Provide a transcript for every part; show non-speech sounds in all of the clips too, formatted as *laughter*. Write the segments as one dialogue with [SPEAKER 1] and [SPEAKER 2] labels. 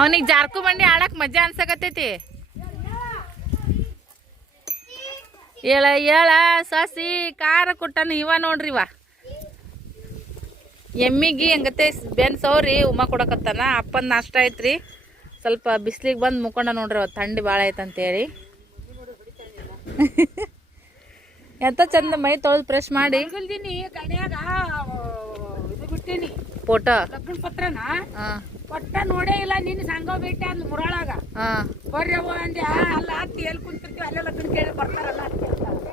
[SPEAKER 1] ಅವನಿಗೆ ಜಾರ್ಕು ಬಂಡಿ ಆಡಕ್ ಮಜಾ ಅನ್ಸಕತ್ತೈತಿ. ಏಳ ಏಳ ಸಸಿ, ಖಾರ ಕೊಟ್ಟನ ಇವ ನೋಡ್ರಿ ಇವ. ಎಮ್ಮಿಗಿ ಹೆಂಗತೆ, ಬೆನ್ ಸೌರಿ ಉಮ್ಮ ಕೊಡಕತ್ತಾನ, ಅಪ್ಪನ ನಾಷ್ಟ ಐತ್ರಿ. ಸ್ವಲ್ಪ ಬಿಸ್ಲಿಗೆ ಬಂದು ಮುಕೊಂಡ ನೋಡ್ರಿ ಅವತ್ತು ಥಂಡಿ ಭಾಳ ಐತಂತೇಳಿ. ಎಂತ ಚಂದ ಮೈ ತೊಳೆದು ಫ್ರೆಶ್ ಮಾಡಿ. ಫೋಟೋ
[SPEAKER 2] ಲಗ್ನ ಪತ್ರನ? ಒಟ್ಟ ನೋಡೇ ಇಲ್ಲ ನಿನ್ನ ಸಂಘ ಭೇಟಿ ಅಂದ್ ಮುರಾಳಾಗ.
[SPEAKER 1] ಹಾಂ.
[SPEAKER 2] ಬರ್ರಿ ಅವ ಅಂದೆ ಅಲ್ಲ ಅತ್ತಿ ಎಲ್ಲಿ ಕುಂತಿರ್ತೀವಿ ಅಲ್ಲೇ ಲಗ್ನ ಕೇಳಿ ಬರ್ತಾರಲ್ಲ ಅತ್ತಿ ಅಂತ.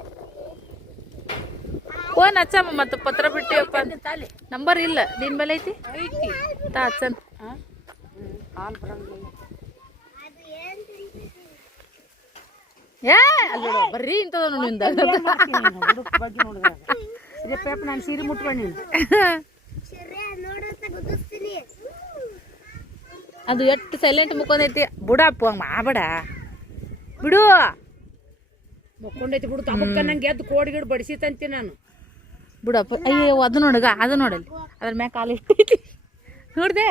[SPEAKER 1] ಫೋನ್ ಹಚ್ಚಮ್ಮ ಮತ್ತು ಪತ್ರ
[SPEAKER 2] ಬಿಟ್ಟಿಯಪ್ಪ.
[SPEAKER 1] ನಂಬರ್ ಇಲ್ಲ. ನಿನ್ ಮೇಲೆ ಐತಿ? ತಾ ಹಚ್ಚನ್. ಏ ಅಲ್ಲ ಬರ್ರಿ ಇಂಥದ ನಿಂದ.
[SPEAKER 2] ನಾನು? ಸೀರೆ ಮುಟ್ಕೊಂಡು *laughs*
[SPEAKER 1] ಅದು ಎಷ್ಟು ಸೈಲೆಂಟ್ ಮುಕ್ಕೊಂದೈತಿ ಬುಡಪ್ಪ ಹಂಗೆ ಮಾಡಬೇಡ. ಬಿಡು.
[SPEAKER 2] ಮುಕ್ಕೊಂಡೈತಿ ಬಿಡು. ತಬಕ್ಕ ನಂಗೆ ಎದ್ದು ಕೋಡಿ ಗಿಡ ಬಡಿಸಿತಂತಿ ನಾನು.
[SPEAKER 1] ಬಿಡಪ್ಪ. ಅಯ್ಯೋ ಅದು ನೋಡಗ ಅದು ನೋಡಲಿ ಅದ್ರ ಮ್ಯಾಗ ಕಾಲು ಇಟ್ಟೈತಿ ನೋಡ್ದೆ?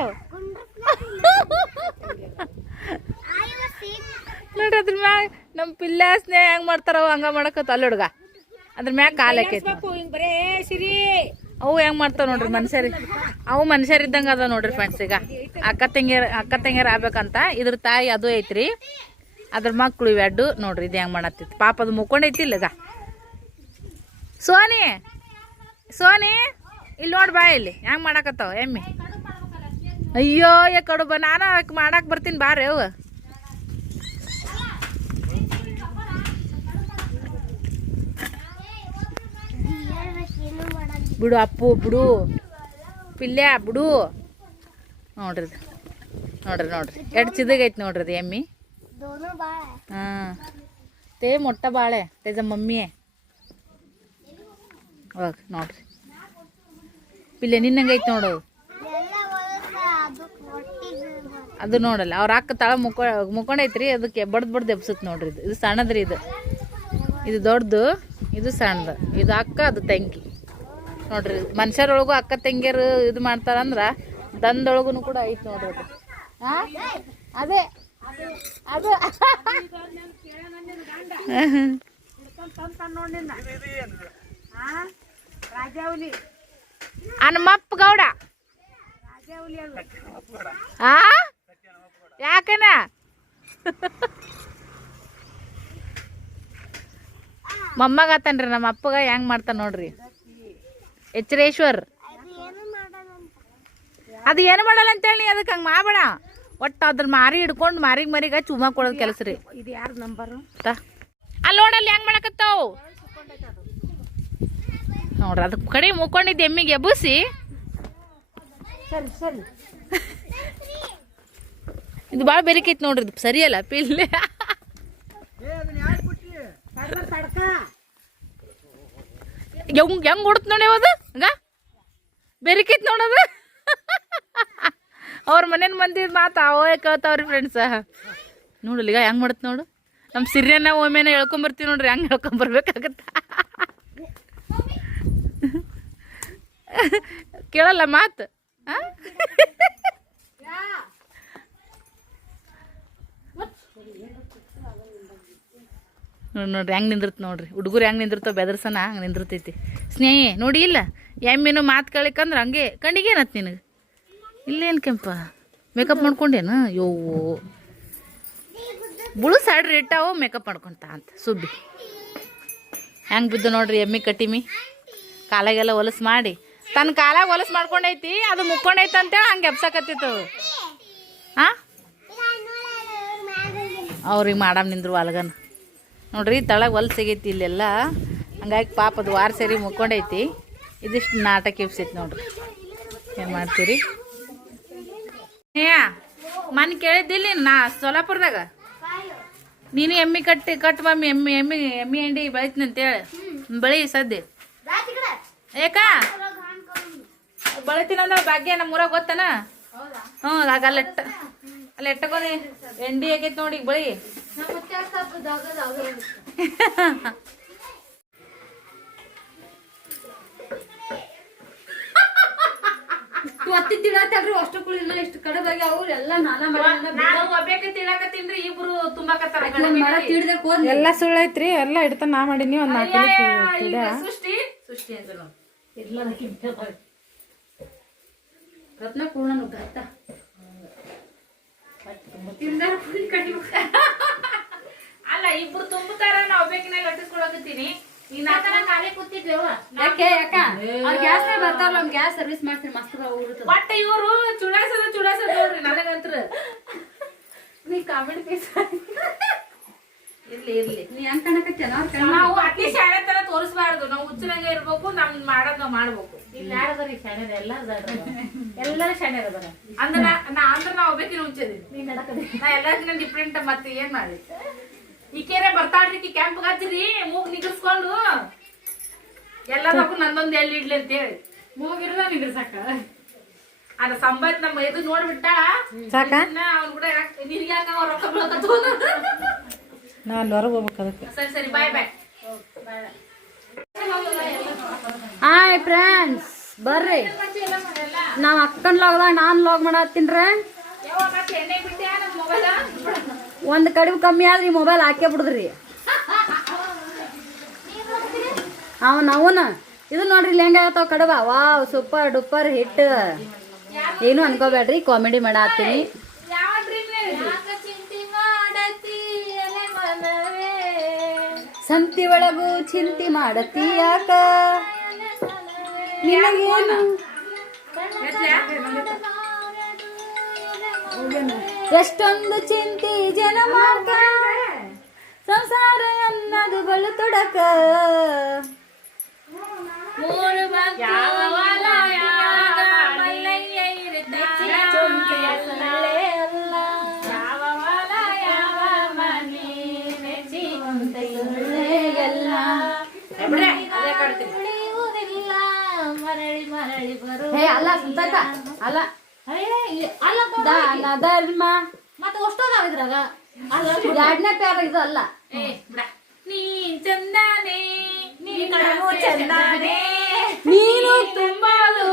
[SPEAKER 1] ನೋಡ್ರಿ ಅದ್ರ ಮ್ಯಾಗ ನಮ್ಮ ಪಿಲ್ಲಾಸ್ನೆ ಹೆಂಗ್ ಮಾಡ್ತಾರವ ಹಂಗ ಮಾಡಕತ್ತ. ಅಲ್ಲಿ ಹುಡುಗ ಅದ್ರ ಮ್ಯಾಗ ಕಾಲು ಹಾಕೈತಿ.
[SPEAKER 2] ಬರೇ ಸಿರಿ.
[SPEAKER 1] ಅವು ಹೆಂಗ್ ಮಾಡ್ತಾವ ನೋಡ್ರಿ ಮನುಷ್ಯರಿ? ಅವು ಮನುಷ್ಯರ್ ಇದ್ದಂಗ ಅದ ನೋಡ್ರಿ ಫ್ರೆಂಡ್ಸ್ ಈಗ. ಅಕ್ಕ ತಂಗಿಯರ್ ಅಕ್ಕ ತಂಗಿಯರ್ ಆಗ್ಬೇಕಂತ ಇದ್ರ ತಾಯಿ ಅದು ಐತ್ರಿ. ಅದ್ರ ಮಕ್ಳು ಇವೆಡ್ಡು ನೋಡ್ರಿ ಇದು ಹೆಂಗ್ ಮಾಡತ್ತಿತ್ತು. ಪಾಪ ಅದು ಮುಕ್ಕೊಂಡೈತಿ ಈಗ. ಸೋನಿ ಸೋನಿ ಇಲ್ಲಿ ನೋಡ್ ಬಾ ಇಲ್ಲಿ. ಹೆಂಗ್ ಮಾಡಾಕತ್ತಾವ ಎಮ್ಮಿ? ಅಯ್ಯೋ ಕಡುಬ, ನಾನು ಮಾಡಕ್ಕೆ ಮಾಡಾಕ್ ಬರ್ತೀನಿ ಬಾರಿ ಅವು. ಬಿಡು ಅಪ್ಪು ಬಿಡು. ಪಿಲ್ಯ ಬಿಡು. ನೋಡ್ರಿ. ನೋಡ್ರಿ ನೋಡ್ರಿ. ಎರಡು ಚಿದಗೈತಿ ನೋಡ್ರಿ ಅದು ಎಮ್ಮಿ? ಹಾಂ. ತೇ ಮೊಟ್ಟ ಬಾಳೆ ತೇಜ ಮಮ್ಮಿ ಓಕೆ ನೋಡ್ರಿ. ಪಿಲ್ಲೆ ನಿನ್ನಂಗೈತಿ ನೋಡು. ಅದು ನೋಡಲ್ಲ ಅವ್ರ ಅಕ್ಕ ತಳ ಮುಕ್ಕ ಮುಕ್ಕೊಂಡೈತ್ರಿ ಅದಕ್ಕೆ ಬಡ್ದು ಬಡ್ದು ಎಬ್ಸುತ್ತೆ ನೋಡ್ರಿ ಇದು. ಇದು ಸಣ್ಣದ್ರಿ ಇದು. ಇದು ದೊಡ್ಡದು ಇದು ಸಣ್ಣದು. ಇದು ಅಕ್ಕ ಅದು ತಂಗಿ. ನೋಡ್ರಿ. ಮನುಷ್ಯರೊಳಗು ಅಕ್ಕ ತಂಗಿಯರು ಇದು ಮಾಡ್ತಾರಂದ್ರ ದಂದೊಳಗುನು ಕೂಡ ಐತಿ ನೋಡ್ರಿ ಅದು? ಅದೇ. ಅದು. ಹನುಮಪ್ಪ ಗೌಡ. ಆ? ಯಾಕನ? ಮೊಮ್ಮಗ ಆತನ್ರಿ ನಮ್ಮ ಅಪ್ಪಗ ಹೆಂಗ್ ಮಾಡ್ತಾನ ನೋಡ್ರಿ. ಎಚ್ಚರೇಶ್ವರ್ ಅದು ಏನು ಮಾಡಲ್ಲ ಅಂತೇಳಿ ಅದಕ್ಕೆ ಹಂಗೆ ಮಾಡಬೇಡ. ಒಟ್ಟು ಅದ್ರ ಮಾರಿ ಹಿಡ್ಕೊಂಡು ಮಾರಿಗೆ ಮಾರಿಗೆ ಹಚ್ಚಿ ಕೊಡೋದು ಕೆಲಸ ರೀ.
[SPEAKER 2] ಇದು ಯಾರ ನಂಬರು.
[SPEAKER 1] ಅಲ್ಲಿ ನೋಡಲ್ಲಿ ಹೆಂಗೆ ಮಾಡಕತ್ತಾವು? ನೋಡ್ರಿ ಅದಕ್ಕೆ ಕಡೆ ಮುಕ್ಕೊಂಡಿದ್ದು ಎಮ್ಮಿಗೆ ಎಬ್ಬಿಸಿ.
[SPEAKER 2] ಸರಿ ಸರಿ.
[SPEAKER 1] ಇದು ಭಾಳ ಬೆರಿಕೈತಿ ನೋಡ್ರಿ ಸರಿಯಲ್ಲ ಪಿಲ್ಲೆ ಹೆಂಗ್ ಹೆಂಗ್ ಉಡ್ತ ನೋಡಿ ಅದು? ಹಂಗ? ಬೆರಿಕೈತ್ ನೋಡೋದು ಅವ್ರ ಮನೇನ ಮಂದಿ ಮಾತು ಅವೇ ಕೇಳ್ತಾವ್ರಿ ಫ್ರೆಂಡ್ಸ್ ನೋಡಲ್ಲ ಈಗ ಹೆಂಗ್ ಮಾಡತ್ ನೋಡು? ನಮ್ಮ ಸಿರಿಯನ್ನ ಒಮ್ಮೆನ ಹೇಳ್ಕೊಂಬರ್ತೀವಿ ನೋಡ್ರಿ, ಹೆಂಗ್ ಹೇಳ್ಕೊಂಬರ್ಬೇಕಾಗತ್ತ ಕೇಳಲ್ಲ ಮಾತು? ಆ? ನೋಡ್ ನೋಡ್ರಿ, ಹೆಂಗೆ ನಿಂದಿರ್ತ ನೋಡ್ರಿ. ಹುಡುಗರು ಹೆಂಗೆ ನಿಂದಿರ್ತಾವ ಬೆದರ್ಸನ, ಹಂಗೆ ನಿಂದಿರ್ತೈತಿ. ಸ್ನೇಹಿ, ನೋಡಿ ಇಲ್ಲ, ಎಮ್ಮಿನು ಮಾತು ಕಳಿಕಂದ್ರೆ ಹಂಗೆ ಕಣ್ಣಿಗೆ ಏನತ್ ನಿನಗೆ? ಇಲ್ಲೇನು ಕೆಂಪ? ಮೇಕಪ್ ಮಾಡ್ಕೊಂಡೇನು? ಯೋವು ಬುಳು ಸಾಡ್ರಿ ಇಟ್ಟಾವು ಮೇಕಪ್ ಮಾಡ್ಕೊಂತ ಅಂತ, ಸುಬ್ಬಿ. ಹೆಂಗೆ ಬಿದ್ದು ನೋಡ್ರಿ ಎಮ್ಮಿ ಕಟ್ಟಿಮಿ ಕಾಲಾಗೆಲ್ಲ ಹೊಲಸು ಮಾಡಿ. ತನ್ನ ಕಾಲಾಗ ಹೊಲಸು ಮಾಡ್ಕೊಂಡೈತಿ, ಅದು ಮುಕ್ಕೊಂಡೈತೆ ಅಂತೇಳಿ ಹಂಗೆ ಎಬ್ಸಕತ್ತಿತ್ತು ಹಾಂ ಅವ್ರಿಗೆ ಮಾಡಮ್ ನಿಂದ್ರು ಅಲ್ಗನ. ನೋಡ್ರಿ ತಳಗ ಹೊಲ್ ಸಿಗೈತಿ ಇಲ್ಲೆಲ್ಲ. ಹಂಗಾಗಿ ಪಾಪದ ವಾರ ಸೇರಿ ಮುಕ್ಕೊಂಡೈತಿ. ಇದಿಷ್ಟು ನಾಟಕ ಇಪ್ಸೈತಿ ನೋಡ್ರಿ. ಏನು ಮಾಡ್ತೀರಿ? ಏ ಮನ್ ಕೇಳಿದ್ದಿಲ್ಲ ನಾ ಸೋಲಾಪುರದಾಗ? ನೀನು ಎಮ್ಮಿ ಕಟ್ಟಿ, ಕಟ್ ಮಮ್ಮಿ, ಎಮ್ಮಿ ಎಮ್ಮಿ ಎಮ್ಮಿ ಎಂಡಿ ಬೆಳಿತೀನಿ ಅಂತೇಳಿ. ಬೆಳಿ ಸದ್ಯ. ಏಕಾ? ಬೆಳಿತೀನಂದ್ರೆ ಭಾಗ್ಯ ನಮ್ಮ ಊರಾಗ ಗೊತ್ತನ? ಹ್ಞೂ ಆಗ ಅಲ್ಲಿ ಎಂಡಿ ಆಗೈತ್ ನೋಡಿ ಬಳಿ.
[SPEAKER 3] ಒತ್ತಿ ತಿಳತ್ತಲ್ರಿ ಅಷ್ಟು ಕುಳಿನ ಇಷ್ಟು ಕಡಬಾಗಿ ಅವ್ರು ಎಲ್ಲ ನಾನಾ
[SPEAKER 1] ನಾನು ಒಬ್ಬೇಕ ತಿಳಕತ್ತೀನ್ರಿ ಇಬ್ರು ತುಂಬಾಕತ್ತಾರ
[SPEAKER 4] ಎಲ್ಲ ಸುಳ್ಳೈತ್ರಿ ಎಲ್ಲ ಇಡ್ತಾನ ನಾ ಮಾಡೀನಿ ಒಂದ್ ನಾಲ್ಕು
[SPEAKER 1] ಸೃಷ್ಟಿ? ಸೃಷ್ಟಿ ಅಂತ
[SPEAKER 3] ರತ್ನ ಪೂರ್ಣ ಗತ್ತ
[SPEAKER 1] ಅಲ್ಲ ಇಬ್ರು ತುಂಬತಾರ ನಾ ಒಬ್ಬೇಕಿನ ಲಟ್ಟಿಸ್ಕೊಳಕತ್ತೀನಿ ಖಾಲಿ ಕೂತಿದ್ದೇವ
[SPEAKER 3] ಯಾಕೆ ಯಾಕ? ಅವ್ರ ಗ್ಯಾಸ್ ಬರ್ತಾರಲ್ಲ ಅವ್ನ ಗ್ಯಾಸ್ ಸರ್ವಿಸ್ ಮಾಡ್ತೀನಿ ಮಸ್ತ್ ಹೋಗ್ಬಿಡ್ತದ
[SPEAKER 1] ಒಟ್ಟ ಇವರು ಚುಡಾಸದ ಚುಡಾಸದ ನೋಡ್ರಿ ನನಗಂತ್ರ. ನೀ ಕಾಮಿಡಿ ಪೀಸ್ ಇರ್ಲಿ ಇರ್ಲಿ.
[SPEAKER 3] ನೀ ಹೆಂಗ್ ಕಣಕತ್ತೇನ
[SPEAKER 1] ನಾವು ಅತಿ ಶಾಲೆ ತರ ತೋರಿಸ್ಬಾರ್ದು. ನಾವು ಹುಚ್ಚರಂಗ ಇರ್ಬೇಕು ನಮ್ ಮಾಡೋದ್ ನಾವ್ ಮಾಡ್ಬೇಕು.
[SPEAKER 5] ಎಲ್ಲಾರು ಶಾಣ್ಯರ ಅದಾರ.
[SPEAKER 1] ಅಂದ್ರ ನಾ ಅಂದ್ರ ನಾ ಒಬ್ಬೇಕಿನ
[SPEAKER 5] ನೀನ್ ನಡಕದೆ
[SPEAKER 1] ನಾ ಎಲ್ಲಾರ್ಕಿನ ಡಿಫ್ರೆಂಟ್ ಮತ್ತೆ ಏನ್ ಮಾಡಿ. ಈಕೇನೆ ಬರ್ತಾಳ್ರಿ ಈ ಕ್ಯಾಂಪ್ ಹಚ್ಚಿರಿ ಮೂಗ್ ನಿಗಿಸ್ಕೊಂಡು ಎಲ್ಲದಕ್ಕೂ ನಂದೊಂದು ಎಲ್ಲಿ ಇಡ್ಲಿ ಅಂತ ಹೇಳಿ
[SPEAKER 5] ಮೂಗಿರದ ನಿಂದ್ರಸಾಕ
[SPEAKER 1] ಅದ ಸಂಬತ್ ನಮ್ಮ ಇದು ನೋಡ್ಬಿಟ್ಟ
[SPEAKER 4] ಸಾಕ?
[SPEAKER 1] ಅವ್ನ ಕೂಡ ನಿನ್ಗೆ ಯಾಕ ಅವ್ರ ರೊಕ್ಕ ಬೀಳಕತ್ತು
[SPEAKER 4] ನಾ ಹೊರಗೆ ಹೋಗ್ಬೇಕು ಅದಕ್ಕೆ.
[SPEAKER 1] ಸರಿ ಸರಿ ಬಾಯ್ ಬಾಯ್
[SPEAKER 3] ಹಾಯ್ ಫ್ರೆಂಡ್ಸ್ ಬರ್ರಿ. ನಾವ್ ಅಕ್ಕನ್ ಲಾಗ್ದಾಗ ನಾನ್ ಲಾಗ್ ಮಾಡತ್ತೀನ್ರ ಒಂದ್ ಕಡಿಮೆ ಕಮ್ಮಿ ಆದ್ರಿ ಮೊಬೈಲ್ ಹಾಕೇ ಬಿಡುದ್ರಿ. ಅವನ್ ಅವನ ಇದು ನೋಡ್ರಿ ಇಲ್ಲಿ ಹೆಂಗಾಗತ್ತಾವ ಕಡವ ವಾವ್ ಸೂಪರ್ ಡೂಪರ್ ಹಿಟ್ ಏನು ಅನ್ಕೋಬೇಡ್ರಿ ಕಾಮಿಡಿ ಮಾಡತ್ತೀನಿ. ಸಂತಿ ಒಳಗು ಚಿಂತಿ ಮಾಡತಿ ಯಾಕ ನಿನಗೇನು? ಎಷ್ಟೊಂದು ಚಿಂತಿ ಜನ ಮಾಡ್ತ, ಸಂಸಾರ ಅನ್ನದು ಬಲು ತೊಡಕ.
[SPEAKER 1] ಮೂರು
[SPEAKER 5] ಮರಳಿ ಮರಳಿ ಬರು
[SPEAKER 3] ಹೇ ಅಲ್ಲ ಸಂತಕ ಅಲ್ಲ.
[SPEAKER 5] ಅಲ್ಲ
[SPEAKER 3] ಧರ್ಮ
[SPEAKER 5] ಮತ್ತೆ ಅಷ್ಟೋದಾವ ಇದ್ರಾಗ?
[SPEAKER 3] ಎರಡನೇ ಪ್ಯಾರ ಇದು ಅಲ್ಲ.
[SPEAKER 1] ಏ, ನೀ ಚಂದಾನೆ ನೀ ಕಡಮು ಚಂದಾನೆ
[SPEAKER 3] ನೀನು
[SPEAKER 1] ತುಂಬಲು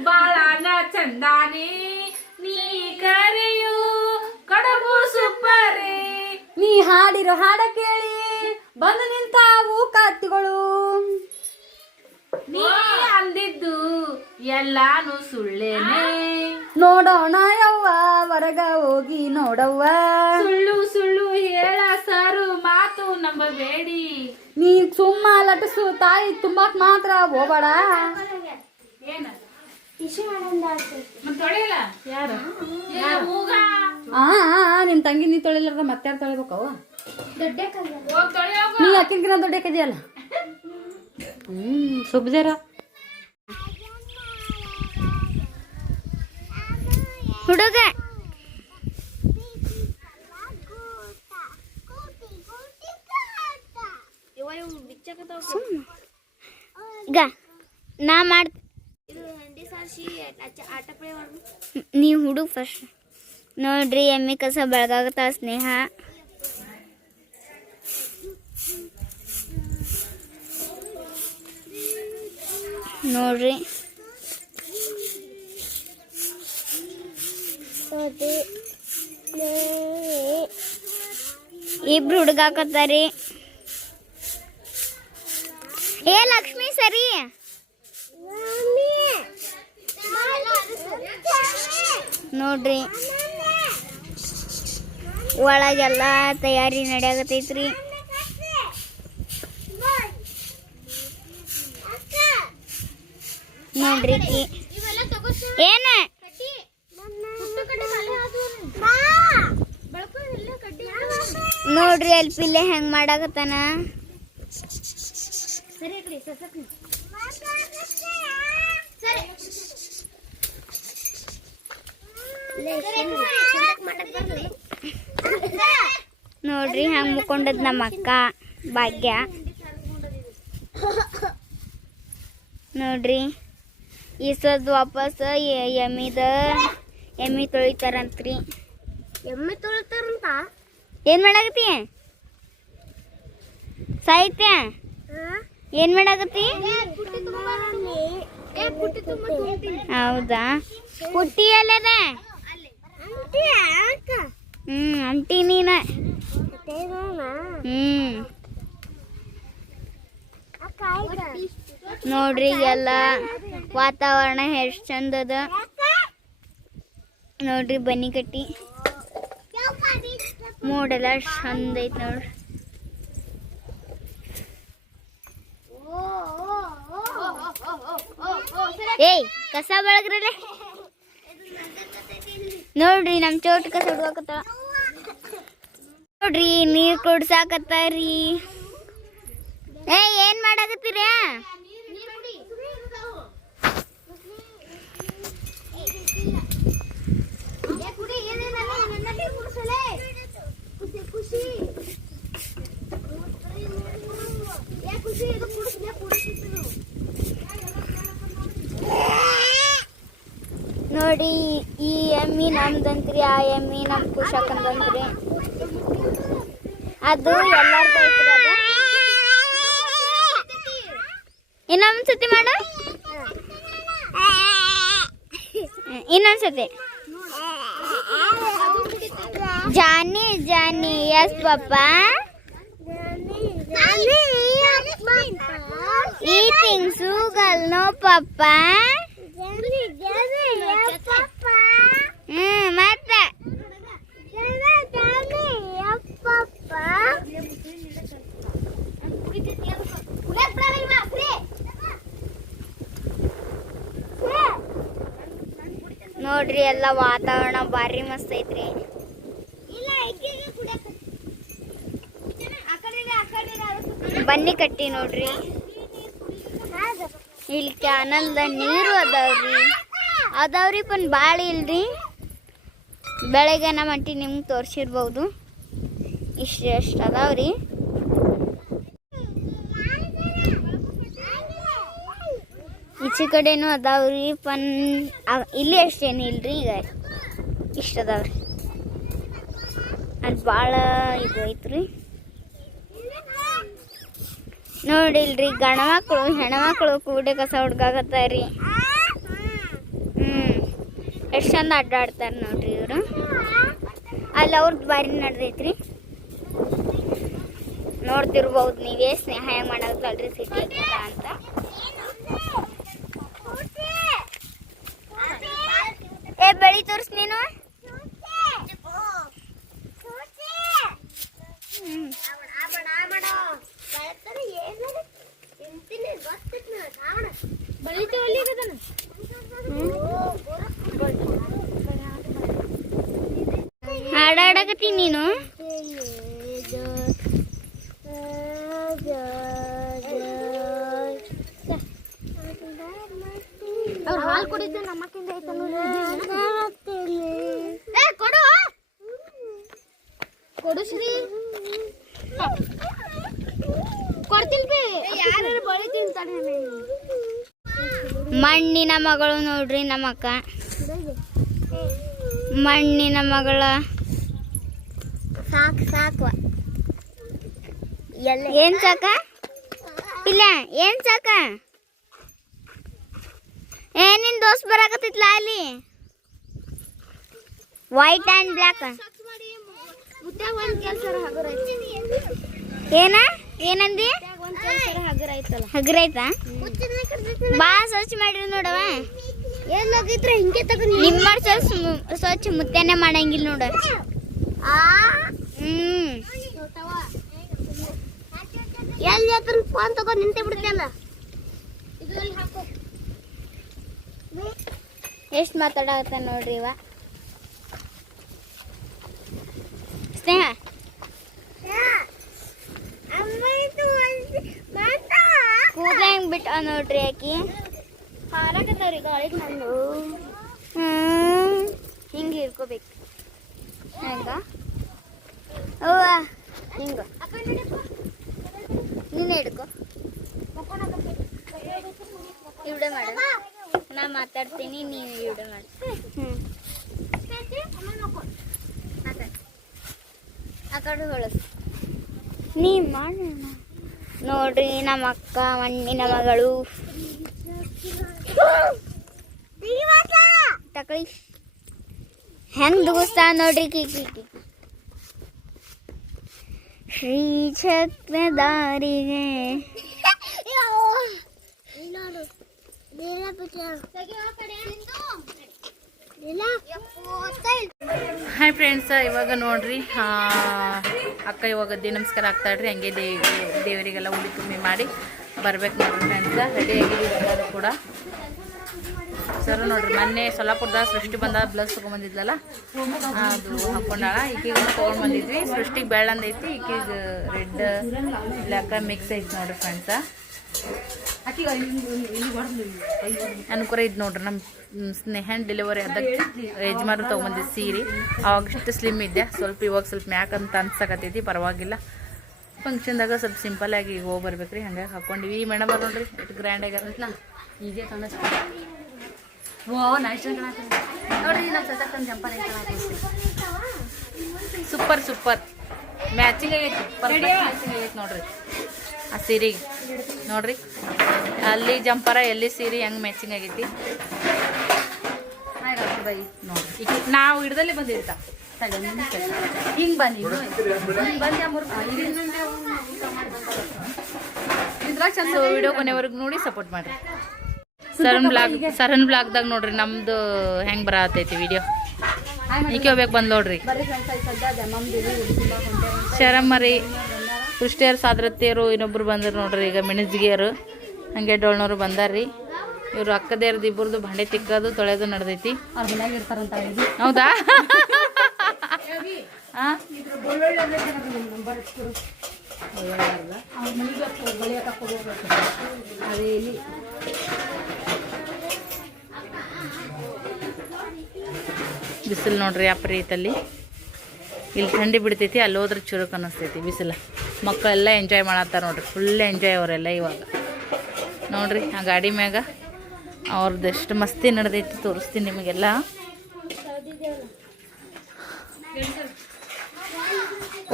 [SPEAKER 1] ಬಾಳನ ಚಂದಾನೆ. ನೀ ಕರೆಯು ಕಡಬು ಸುಪ್ಪರೆ
[SPEAKER 3] ನೀ ಹಾಡಿರೋ ಹಾಡ ಕೇಳಿ ಬಂದು ನಿಂತಾವು ಕಾತಿಗಳು
[SPEAKER 1] ನೀ ಅಂದಿದ್ದು ಎಲ್ಲಾನು ಸುಳ್ಳೇನೆ.
[SPEAKER 3] ನೋಡೋಣ ಯವ್ವ ಹೊರಗ ಹೋಗಿ ನೋಡವ್ವ.
[SPEAKER 1] ಸುಳ್ಳು ಸುಳ್ಳು ಹೇಳ ಸಾರು ಮಾತು ನಂಬಬೇಡಿ.
[SPEAKER 3] ನೀ ಸುಮ್ಮ ಲಟಸು ತಾಯಿ ತುಂಬಾಕ್ ಮಾತ್ರ ಹೋಗಬೇಡ.
[SPEAKER 1] ಏನ? ಮತ್ತ್ ತೊಳೆಯಲ್ಲ?
[SPEAKER 5] ಯಾರು?
[SPEAKER 1] ಏ, ಹೂಗ?
[SPEAKER 3] ಆ ಆ, ಆ, ನಿನ್ ತಂಗಿ ನೀ ತೊಳಿಲಾರ್ದ ಮತ್ತೆ ತೊಳಿಬೇಕು ದೊಡ್ಡ
[SPEAKER 1] ಹೋಗ್ ತೊಳೆಯೋಗ.
[SPEAKER 3] ನೀ ಅಕ್ಕಿನ್ಕಿನ ದೊಡ್ಡ ಕದಿಯಲ್ಲ *laughs* ಹ್ಮ್ ಸುಬ್ಜರ
[SPEAKER 6] ಹುಡುಗ ಈಗ ನಾ ಮಾಡ್ ನೀವು ಹುಡುಗ ಫಸ್ಟ್ ನೋಡ್ರಿ ಎಮ್ಮಿ ಕಸ ಬೆಳಗಾಗತ್ತ ಸ್ನೇಹ ನೋಡ್ರಿ. ಇಬ್ರು ಹುಡುಗಾಕತ್ತಾರಿ ಏ ಲಕ್ಷ್ಮಿ ಸರಿ. ನೋಡ್ರಿ. ಒಳಗೆಲ್ಲ ತಯಾರಿ ನಡೆಯಾಗತೈತ್ರಿ ನೋಡ್ರಿ. ಏನ? ನೋಡ್ರಿ ಅಲ್ಲಿ ಪಿಲ್ಲೆ ಹೆಂಗ್ ಮಾಡಾಕತ್ತಾನ. ನೋಡ್ರಿ ಹಂಗ ಮುಕ್ಕೊಂಡದ್ ನಮ್ಮ ಅಕ್ಕ ಭಾಗ್ಯ. ನೋಡ್ರಿ. ಈ ಸದ್ ವಾಪಸ್ ಎಮ್ಮಿದ ಎಮ್ಮಿ ತೊಳಿತಾರಂತ್ರಿ. ಎಮ್ಮಿ ತೊಳಿತಾರಂತ? ಏನ್ ಮಾಡಾಕತ್ತಿ? ಸಾಹಿತ್ಯ? ಏನ್ ಮಾಡಾಕತ್ತಿ? ಹೌದಾ? ಪುಟ್ಟಿ ಎಲ್ಲದ? ಹ್ಮ್ ಅಂಟಿ ನೀನ. ಹ್ಮ್. ನೋಡ್ರಿ ಎಲ್ಲ ವಾತಾವರಣ ಎಷ್ಟು ಚಂದ ಅದ ನೋಡ್ರಿ ಬನ್ನಿ ಕಟ್ಟಿ. ಮೂಡೆಲ್ಲ ಚಂದ ಐತಿ ನೋಡ್ರಿ. ಏಯ್, ಕಸ ಬೆಳಗ್ರಲ್ಲ? ನೋಡ್ರಿ ನಮ್ ಚೋಟ್ ಕಸ ಹುಡ್ಕಾಕತ್ತಾಳ ನೋಡ್ರಿ, ನೀರ್ ಕುಡ್ಸಾಕತ್ತಾರಿ. ಏ ಏನ್ ಮಾಡಾಕತ್ತೀರ? ನೋಡಿ ಈ ಎಮ್ಮಿ ನಮ್ದಂತ್ರಿ ಆ ಎಮ್ಮಿ ನಮ್ ಕುಶಕಂದ್ರಿ ಅದು ಎಲ್ಲಾರ್ದು ಐತ್ರಿ ಅದು. ಇನ್ನೊಂದ್ಸತಿ ಮಾಡು. ಇನ್ನೊಂದ್ ಸತಿ Johnny Johnny, yes papa. Eating sugar no papa ಹ್ಮ್, ಮತ್ತೆ? ನೋಡ್ರಿ, ಎಲ್ಲ ವಾತಾವರಣ ಭಾರಿ ಮಸ್ತ್ ಐತ್ರಿ. ಬನ್ನಿ ಕಟ್ಟಿ ನೋಡ್ರಿ. ಇಲ್ಲಿ ಕ್ಯಾನಲ್ದ ನೀರು ಅದಾವ್ರಿ. ಅದಾವ್ರಿ ಪನ್ ಭಾಳ ಇಲ್ರಿ. ಬೆಳಗ್ಗೆ ನಮ್ಮ ಅಂಟಿ ನಿಮ್ಗೆ ತೋರಿಸಿರ್ಬೋದು. ಇಷ್ಟು ಎಷ್ಟು ಅದಾವ್ರಿ. ಈಚೆ ಕಡೆನೂ ಅದಾವ್ರಿ ಪನ್ ಇಲ್ಲಿ ಅಷ್ಟೇನು ಇಲ್ರಿ ಈಗ. ಇಷ್ಟು ಅದಾವ್ರಿ. ಅಲ್ಲಿ ಭಾಳ ಇದು ಐತ್ರಿ. ನೋಡಿಲ್ರಿ ಗಂಡ್ಮಕ್ಳು ಹೆಣ್ಮಕ್ಳು ಕೂಡೆ ಕಸ ಹುಡ್ಕಾಕತ್ತಾರ್ರಿ ಹ್ಮ್. ಎಷ್ಟು ಚಂದ ಅಡ್ಡಾಡ್ತಾರ ನೋಡ್ರಿ ಇವರು. ಅಲ್ಲಿ ಅವ್ರದ್ದು ಬಾರಿ ನಡ್ದೈತ್ರಿ. ನೋಡ್ತಿರ್ಬೋದು, ನೀವೇ ಸ್ನೇಹ ಹೆಂಗ್ ಸಿಟಿ ಅಂತ. ಏ, ಬೆಳಿ ತೋರ್ಸ್ ನೀನು. ಹ್ಮ್. ಹಾಡಾಡಕತ್ತಿ ನೀನು? ಹಾಲು ಕುಡಿದ್ದು ನಮ್ಮಕ್ಕಿಂದ ಕೊಡು ಕೊಡು ಶ್ರೀ ಕೊಡ್ತೀನಿ ಯಾರು ಬಳಿ ತಿಂತಾನೆ ಮಣ್ಣಿನ ಮಗಳು ನೋಡ್ರಿ ನಮ್ಮಕ್ಕ. ಮಣ್ಣಿನ ಮಗಳ. ಸಾಕು ಸಾಕು. ಏನ್ ಸಾಕ? ಇಲ್ಲ ಏನ್ ಸಾಕ? ಏನಿನ್ ದೋಸ್ ಬರಾಕತ್ತಿತ್ಲ ಅಲ್ಲಿ? ವೈಟ್ ಆ್ಯಂಡ್ ಬ್ಲಾಕ್ ಏನ? ಏನಂದಿ? ಹಗರ ಆಯ್ತಾ? ಬಾ ಸ್ವಚ್ಛ ಮಾಡಿರಿ ನೋಡವ ಎಲ್ಲೋಗಿದ್ರೆ ಹಿಂಗೆ ತಗೊಂಡು ನಿಮ್ಮ ಸ್ವಚ್ಛ ಸ್ವಚ್ಛ ಮುತ್ತೇನೆ ಮಾಡಂಗಿಲ್ಲ ನೋಡ. ಹ್ಮ್. ಎಲ್ಲಿ ಹತ್ರ ಫೋನ್ ತಗೊಂಡು ನಿಂತೆ ಬಿಡ್ತೇಲ್ಲ ಎಷ್ಟು ಮಾತಾಡತ್ತ ನೋಡ್ರಿ ಇವ? ಸ್ನೇಹ? ಕೂದಲ ಹೆಂಗ್ ಬಿಟ್ಟ ನೋಡ್ರಿ ಆಕಿ? ಹಾರಾಕತ್ತವ್ರಿ ಗಾಳಿಗೆ ನಂದು ಹಿಂಗೆ ಹಿಡ್ಕೋಬೇಕು ಹೆಂಗ ಅವ್ವ ಹಿಂಗ. ನೀನು ಹಿಡ್ಕೊ. ಇವಡೆ ಮಾಡ. ನಾ ಮಾತಾಡ್ತೀನಿ ನೀವು ಇವಡೆ ಮಾಡಿ. ಹ್ಞೂ ಆ ಕಡೆ ಹೊಳಸ್. ನೀ ಮಾಡೋಣ ನೋಡ್ರಿ ನಮ್ಮ ಅಕ್ಕ ಮಣ್ಣಿನ ಮಗಳು ತಕಳಿ ಹೆಂಗ್ ದೂಸ್ತಾ ನೋಡ್ರಿ ಕಿಕಿ ಶ್ರೀ ಚಕ್ರಧಾರಿಗೆ
[SPEAKER 1] ಹಾಯ್ ಫ್ರೆಂಡ್ಸ ಇವಾಗ ನೋಡ್ರಿ ಅಕ್ಕ ಇವಾಗ ನಮಸ್ಕಾರ ಆಗ್ತಾಳ್ರಿ ಹಂಗೆ ದೇವಿ, ದೇವರಿಗೆಲ್ಲ ಉಡಿ ತುಂಬಿ ಮಾಡಿ ಬರ್ಬೇಕು ನೋಡ್ರಿ ಫ್ರೆಂಡ್ಸ ರೆಡಿ ಆಗಿದ್ದೀವಿ ಕೂಡ. ಸರ್ ನೋಡ್ರಿ, ಮೊನ್ನೆ ಸೊಲ್ಲಾಪುರದ ಸೃಷ್ಟಿ ಬಂದ ಬ್ಲೌಸ್ ತೊಗೊಂಬಂದಿದ್ಲಲ್ಲ? ಅದು ಹಾಕೊಂಡಾಳ. ಈಗೀಗ ತೊಗೊಂಡು ಬಂದಿದ್ವಿ ಸೃಷ್ಟಿಗೆ ಅಂದೈತಿ ಈಗೀಗ ರೆಡ್ ಬ್ಲ್ಯಾಕ ಮಿಕ್ಸ್ ಐತಿ ನೋಡ್ರಿ ಫ್ರೆಂಡ್ಸ ಅನುಕೂಲ ಇದು ನೋಡ್ರಿ ನಮ್ಮ ಸ್ನೇಹನ್ ಡೆಲಿವರಿ ಆದಾಗ ಯಜಮಾರು ತೊಗೊಂಬಂದಿದ್ದು ಸೀರೆ. ಅವಾಗ ಇಷ್ಟು ಸ್ಲಿಮ್ ಇದ್ದೆ. ಸ್ವಲ್ಪ ಇವಾಗ ಸ್ವಲ್ಪ ಮ್ಯಾಕ್ ಅಂತ ಅನ್ಸಕತ್ತೈತಿ ಪರವಾಗಿಲ್ಲ. ಫಂಕ್ಷನ್ದಾಗ ಸ್ವಲ್ಪ ಸಿಂಪಲ್ ಆಗಿ ಈಗ ಹೋಗಿ ಬರ್ಬೇಕ್ರಿ ಹಂಗಾಗಿ ಈ ಮೇಡಮ್ ಅವ್ರು ನೋಡ್ರಿ ಎಷ್ಟು ಗ್ರ್ಯಾಂಡ್ ಆಗ್ಯಾರ.
[SPEAKER 3] ಈಗೇ ತಂದ ಓ ನೈಸ್ ನೋಡ್ರಿ ನಮ್ಮ ಜಂಪರ್
[SPEAKER 1] ಸೂಪರ್ ಸೂಪರ್ ಮ್ಯಾಚಿಂಗ್ ಆಗೈತಿ. ಮ್ಯಾಚಿಂಗ್ ಆಗೈತಿ ನೋಡ್ರಿ. ಆ ಸೀರೆ ನೋಡ್ರಿ. ಅಲ್ಲಿ ಜಂಪರ ಎಲ್ಲಿ ಸೀರೆ ಹೆಂಗೆ ಮ್ಯಾಚಿಂಗ್ ಆಗೈತಿ.
[SPEAKER 3] ಬೈ
[SPEAKER 1] ಈಗ ನಾವು ಹಿಡ್ದಲ್ಲಿ ಬಂದಿರ್ತ.
[SPEAKER 3] ಹಿಂಗ್ ಬನ್ನಿ. ಇದ್ರಾಗ ಚಂದ
[SPEAKER 1] ವಿಡಿಯೋ ಕೊನೆವರೆಗೂ ನೋಡಿ ಸಪೋರ್ಟ್ ಮಾಡ್ರಿ. ಸರನ್ ಬ್ಲಾಗ್ ಸರನ್ ಬ್ಲಾಗ್ದಾಗ ನೋಡ್ರಿ ನಮ್ದು ಹೆಂಗ್ ಬರತೈತಿ ವಿಡಿಯೋ ಈಕೆ ಹೋಗ್ಬೇಕು ಬಂದ್ ನೋಡ್ರಿ.
[SPEAKER 3] ಶರಮ್ ಫ್ರೆಂಡ್ಸ್ ಆಯ್ತು
[SPEAKER 1] ಸಾದ್ರತ್ತಿಯರು ಸೃಷ್ಟಿಯರು ಸಾದ್ರತೆಯರು ಇನ್ನೊಬ್ರು ಬಂದರು ನೋಡ್ರಿ ಈಗ ಮೆಣಸಿಗೆಯರು ಹಂಗೆ ಡೋಳ್ನವರು ಬಂದಾರ್ರಿ. ಇವರು ಅಕ್ಕದೇರ್ದು ಇಬ್ಬರದು ಬಂಡೆ ತಿಕ್ಕೋದು ತೊಳೆದು ನಡೆದೈತಿ. ಹೌದಾ? *laughs* ಬಿಸಿಲು ನೋಡ್ರಿ ಆ ಪ್ರೀತಲ್ಲಿ. ಇಲ್ಲಿ ಥಂಡಿ ಬಿಡ್ತೈತಿ ಅಲ್ಲಿ ಹೋದ್ರೆ ಚುರುಕು ಅನ್ನಿಸ್ತೈತಿ ಬಿಸಿಲು. ಮಕ್ಕಳೆಲ್ಲ ಎಂಜಾಯ್ ಮಾಡತ್ತಾರ ನೋಡ್ರಿ. ಫುಲ್ ಎಂಜಾಯ್ ಅವರೆಲ್ಲ ಇವಾಗ. ನೋಡ್ರಿ, ಆ ಗಾಡಿ ಮ್ಯಾಗ ಅವ್ರದ್ದು ಎಷ್ಟು ಮಸ್ತಿ ನಡೆದೈತಿ ತೋರಿಸ್ತೀನಿ ನಿಮಗೆಲ್ಲ.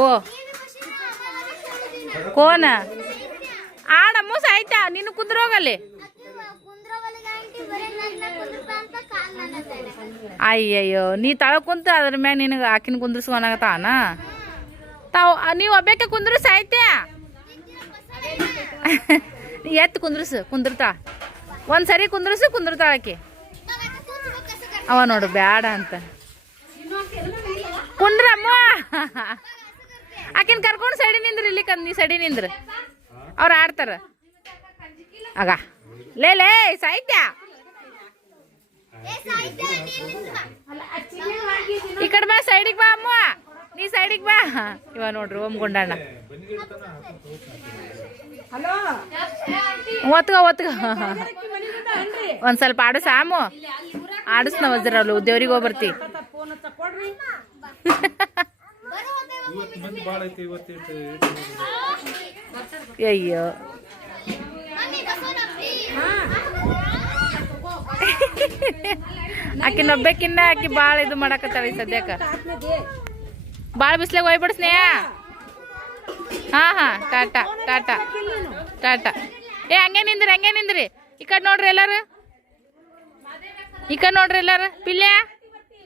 [SPEAKER 1] ಓ, ಕೋನ? ಆಡಮ್ಮ ಸಾಯ್ತಾ ನೀನು ಕುಂದ್ರೋಗಲ್ಲಿ ಅಯ್ಯಯ್ಯೋ, ನೀ ತಳ ಕುಂತ ಅದ್ರ ಮ್ಯಾಗ ನಿನಗೆ ಆಕಿನ ಕುಂದ್ರಸ್ಕೊನಾಗತ್ತಾನ ತಾವು ನೀವು ಒಬ್ಬಕ್ಕೆ ಕುಂದ್ರು ಸಾಯ್ತೆ ಎತ್ತು ಕುಂದ್ರಸು, ಕುಂದ್ರತಾ. ಒಂದು ಸರಿ ಕುಂದ್ರಸು ಕುಂದಿರ್ತಾಳ ಆಕಿ. ಅವ ನೋಡು, ಬ್ಯಾಡ ಅಂತ. ಕುಂದ್ರಮ್ಮ. ಆಕಿನ ಕರ್ಕೊಂಡು ಸೈಡಿ ನಿಂದ್ರ, ಇಲ್ಲಿ ಕಂದ್ ನೀ ಸೈಡಿ ನಿಂದ್ರ. ಅವ್ರು ಆಡ್ತಾರ. ಆಗ. ಲೇ ಲೇ ಸಾಹಿತ್ಯ ಈ ಕಡೆ ಬಾ, ಸೈಡಿಗೆ ಬಾ, ಅಮ್ಮ. ನೀ ಸೈಡಿಗೆ ಬಾ. ಇವ ನೋಡ್ರಿ ಗುಂಡಣ್ಣ ಒತ್ಗ ಒತ್ಗ ಒಂದ್ ಸ್ವಲ್ಪ ಆಡಸ್ ಆಮು ಆಡಸ್ ನಾವ್ ಅದ್ರಲ್ಲ ದೇವ್ರಿಗೆ ಹೋಗ್ಬರ್ತಿ. ಅಯ್ಯೋ. ಆಕಿ ನಬ್ಬೆಕಿನ್ನ ಆಕಿ ಭಾಳ ಇದು ಮಾಡಕತ್ತಾಳ ಈ ಸದ್ಯಕ್ಕ. ಭಾಳ ಬಿಸ್ಲಾಗ ಹೋಗ್ಬಿಡು ಸ್ನೇಹ. ಹಾ ಹಾ, ಟಾಟಾ ಟಾಟಾ ಟಾಟಾ. ಏ, ಹಂಗೆ ನಿಂದ್ರಿ ಹಂಗೆ ನಿಂದ್ರಿ. ಈ ಕಡೆ ನೋಡ್ರಿ ಎಲ್ಲಾರು. ಈ ಕಡೆ ನೋಡ್ರಿ ಎಲ್ಲಾರು. ಪಿಲ್ಯ,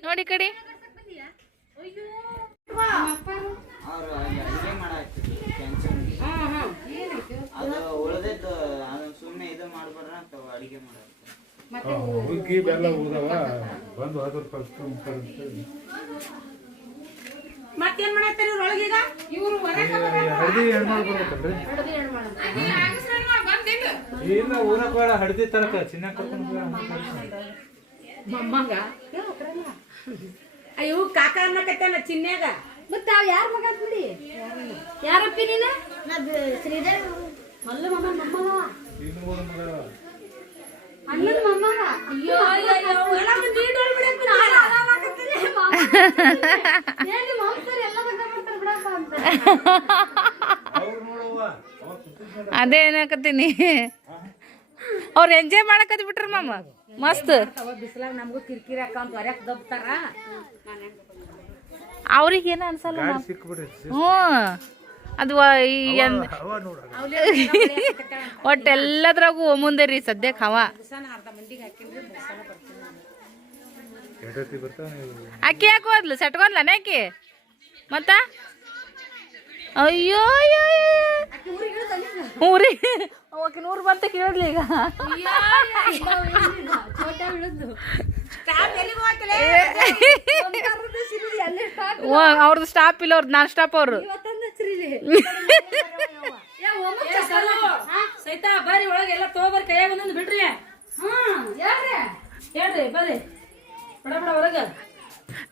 [SPEAKER 1] ನೋಡಿ ಕಡೆ.
[SPEAKER 7] ಅವ್ರು ಅಡಿಗೆ ಮಾಡತ್ತಾರ ಕ್ಯಾನ್ಸರ್ ಅದು ಉಳ್ದಿದ್ದು ಅದು ಸುಮ್ಮನೆ ಇದು ಮಾಡ್ಬೇಡ್ರ ಅಂತ ಅಡಿಗೆ ಮಾಡಾಕ್ತಾರೆ
[SPEAKER 8] ಹುಗ್ಗಿ ಬೆಲ್ಲ ಊದವ ಬಂದು ಹತ್ತು ರೂಪಾಯಿ
[SPEAKER 2] ಮತ್ತೇನ್ ಮಾಡತ್ತೀರಿ ಒಳಗೀಗ ಇವ್ರು
[SPEAKER 8] ಹಳದಿ ಹೆಣ್ಮಾಡ್ ಬರ್ಬೇಕಲ್ರಿ ಇಲ್ಲ ಊರಕ್ ಬೇಡ ಹಳದಿ ತರಕ ಚಿನ್ನ ಕರ್ಕೊಂಡು
[SPEAKER 2] ಮಮ್ಮಂಗ ಅಯ್ಯೋ ಕಾಕ ಅನ್ನಕತ್ತಾನ ಚಿನ್ಯಾಗ?
[SPEAKER 3] ಮತ್ತೆ ಅವ್ ಯಾರ ಮಗ ಅಂದ್ಬಿಡಿ ಬಿಡಿ? ಯಾರಪ್ಪಿ ನೀನು? ಮಲ್ಲ ಮಗ ನಮ್ಮ
[SPEAKER 8] ಇನ್ನೂರು ಮಗ.
[SPEAKER 3] ಅಣ್ಣನ ಮಮ್ಮಗ ಅಯ್ಯೋ
[SPEAKER 8] ಅವ್ರು ನೋಡವ್ವ ಅವ್ರು ಸುತ್ತಿದ್
[SPEAKER 1] ಅದೇ ಏನಾಕತ್ತೀನಿ ಅವ್ರು ಎಂಜಾಯ್ ಮಾಡಕತ್ ಬಿಟ್ರ ಮಾಮ ಮಸ್ತ್
[SPEAKER 3] ಬಿಸಿಲಾಗ ನಮಗೂ ಕಿರಿಕಿರಿ ಅಂತ. ಹೊರಕ್ ದಬ್ತಾರ
[SPEAKER 1] ಅವ್ರಿಗೆ ಏನು ಅನ್ಸಲ್ಲ ಹ್ಞೂ ಅದು ಈಗ ಒಟ್ಟು ಎಲ್ಲದ್ರಾಗೂ ಒಟ್ಟೆಲ್ಲದ್ರಾಗೂ ಮುಂದೆ ರೀ ಸದ್ಯಕ್ಕೆ ಹವ. ಅಕ್ಕಿ ಯಾಕೆ ಹೋದ್ಲು? ಸೆಟ್ಕೊಂದ್ಲನ ಅಕ್ಕಿ ಮತ್ತ? ಅಯ್ಯೋ ಊರಿ. ಓಕೆ ನೂರು ಬಂತ ಕೇಳಲಿ ಈಗ. ಅವ್ರದ್ದು ಸ್ಟಾಪ್ ಇಲ್ಲ. ಅವ್ರದ್ದು ನಾನ್ ಸ್ಟಾಪ್ ಅವ್ರು. *laughs*
[SPEAKER 2] ಸೈತಾ ಬರ್ರಿ ಒಳಗೆ ಎಲ್ಲ ತಗೋಬರ್ ಕೈಯಾಗ ಒಂದೊಂದು ಬಿಡ್ರಿ. ಹಾ ಯಾರ್ರಿ ಹೇಳ್ರಿ ಬರ್ರಿ. ಬಡ ಬಡ ಹೊರಗ.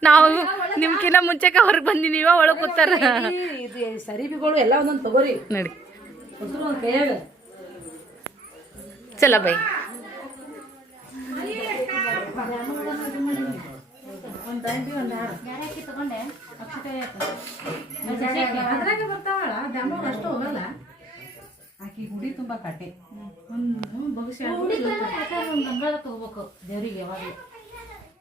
[SPEAKER 1] ನಾವು ನಿಮ್ಕಿನ್ನ ಮುಂಚೆಕ ಹೊರಗೆ ಬಂದಿನಿ ನೀವ ಒಳಗೆ ಕೂತಾರ.
[SPEAKER 2] ಇದು ಸರಿಬಿಗಳು ಎಲ್ಲ ಒಂದೊಂದು ತಗೋರಿ.
[SPEAKER 1] ನೋಡಿ.
[SPEAKER 2] ಒಂದು ಕೈಯಾಗ.
[SPEAKER 1] ಚಲ ಬೈ.
[SPEAKER 2] ಅದ್ರಾಗ ಬರ್ತಾವಳ ದ್ಯಾಮವ್ವ ಅಷ್ಟು ಹೋಗಲ್ಲ. ಆಕಿ ಗುಡಿ ತುಂಬಾ ಕಟ್ಟೆ.
[SPEAKER 3] ಒಂದು ಭವಿಷ್ಯ ತಗೋಬೇಕು ದೇವ್ರಿಗೆ ಯಾವಾಗಲೂ.